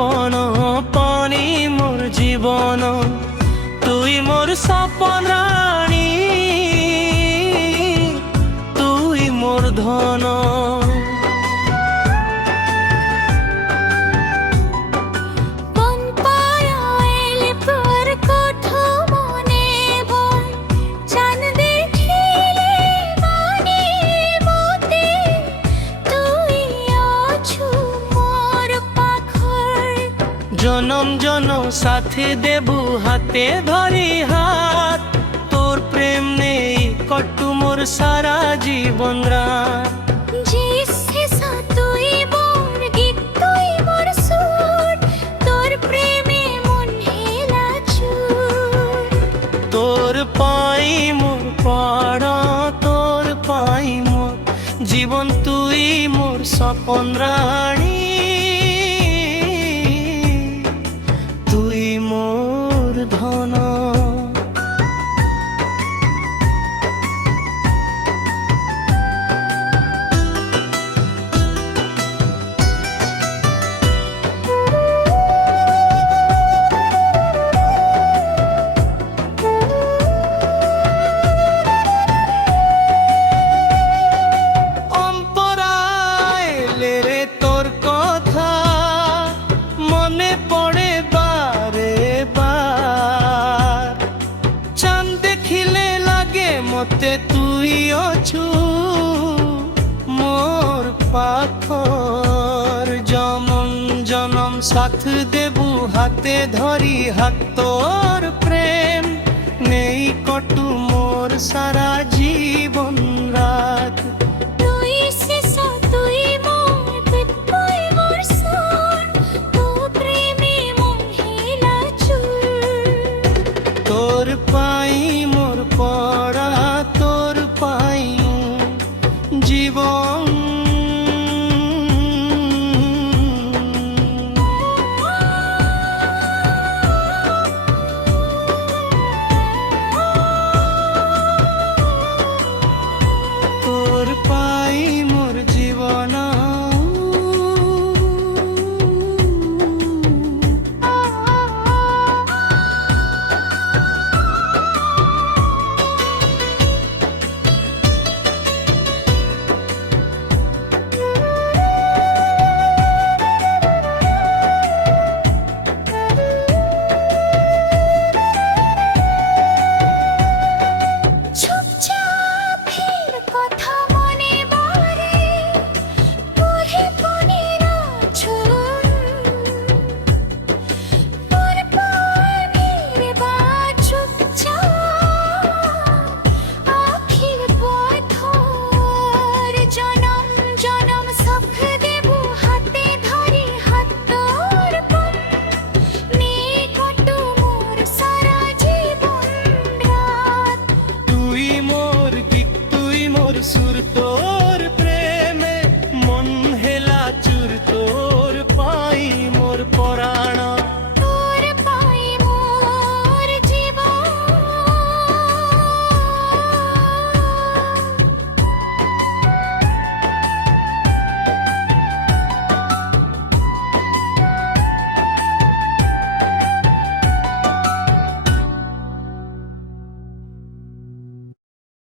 আপন পানি মোর জীবন, তুই মোর সপন রানী, তুই মোর ধন। জনম জনম সাথে দেবু হাতে ধরি হাত, তোর প্রেম নেই কটু মোর সারা জীবন রাত। তোর পাই মোর পড়া, তোর পাই মোর জীবন, তুই মোর সপন রানী, তুই মোর ধন। মতে তুই অছু মোর পাখর, জনম জনম সাথ দেবু হাতে ধরি হাত, তোর প্রেম নেই কটু মোর সারা জীবন রাত। তোর পাই মোর পড়া, তোর পাই জীবন। তোর পাই মোর জীবন। সুর তো